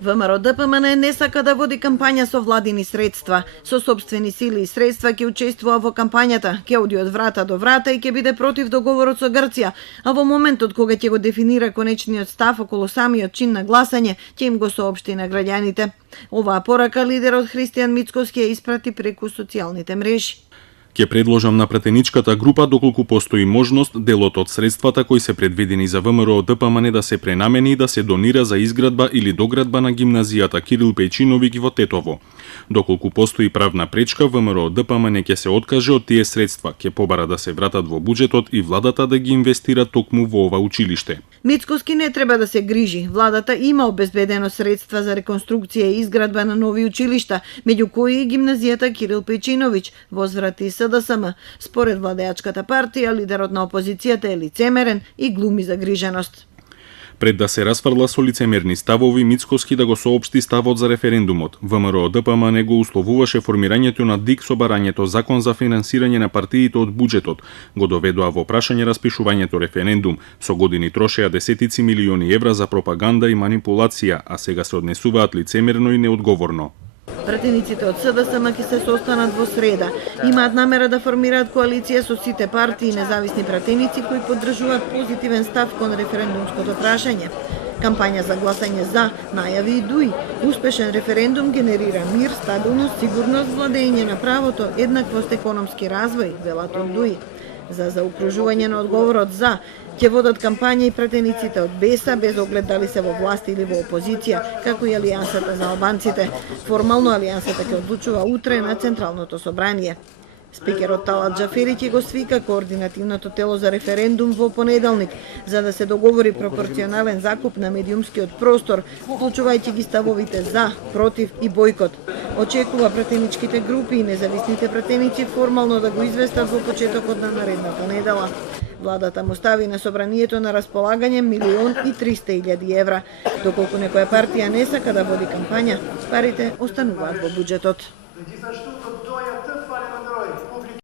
ВМРО ДПМН не сака да води кампања со владини средства. Со собствени сили и средства ќе учествува во кампањата, ќе оди од врата до врата и ќе биде против договорот со Грција, а во моментот кога ќе го дефинира конечниот став околу самиот чин на гласање, ќе им го соопшти на граѓаните. Оваа порака лидерот Христијан Мицкоски ја испрати преку социјалните мрежи. Ќе предложам на пратеничката група доколку постои можност делот од средствата кои се предвидени за ВМРО ДПМН да се пренамени и да се донира за изградба или доградба на гимназијата Кирил Пејчиновиќ во Тетово. Доколку постои правна пречка, ВМРО ДПМН ќе се откаже од тие средства, ќе побара да се вратат во буџетот и владата да ги инвестира токму во ова училиште. Мицкоски не треба да се грижи. Владата има обезбедено средства за реконструкција и изградба на нови училишта, меѓу кои и гимназијата Кирил Пејчиновиќ, возврати СДСМ. Според владеачката партија, лидерот на опозицијата е лицемерен и глуми загриженост. Пред да се расфрла со лицемерни ставови, Мицкоски да го соопшти ставот за референдумот. ВМРО ДПМН го условуваше формирањето на ДИК со барањето закон за финансирање на партиите од буџетот. Го доведоа во прашање распишувањето референдум. Со години трошеа десетици милиони евра за пропаганда и манипулација, а сега се однесуваат лицемерно и неодговорно. Пратениците од СДСМ ќе се состанат во среда. Имаат намера да формираат коалиција со сите партии и независни пратеници кои поддржуваат позитивен став кон референдумското прашање. Кампања за гласање за најави и дуи. Успешен референдум генерира мир, стабилност, сигурност, владење на правото, еднаквост, економски развој, велат од дуи. За заокружување на одговорот за ќе водат кампања и пратениците од БЕСА, без оглед дали се во власт или во опозиција, како и Алијансата за албанците. Формално Алијансата ќе одлучува утре на Централното собрание. Спикерот Талат Џафери ќе го свика координативното тело за референдум во понеделник, за да се договори пропорционален закуп на медиумскиот простор, вклучувајќи ги ставовите за, против и бојкот. Очекува пратеничките групи и независните пратеници формално да го известат во почетокот на наредната недела. Владата му стави на собранието на располагање 1.300.000 евра. Доколку некоја партија не сака да води кампања, парите остануваат во буџетот.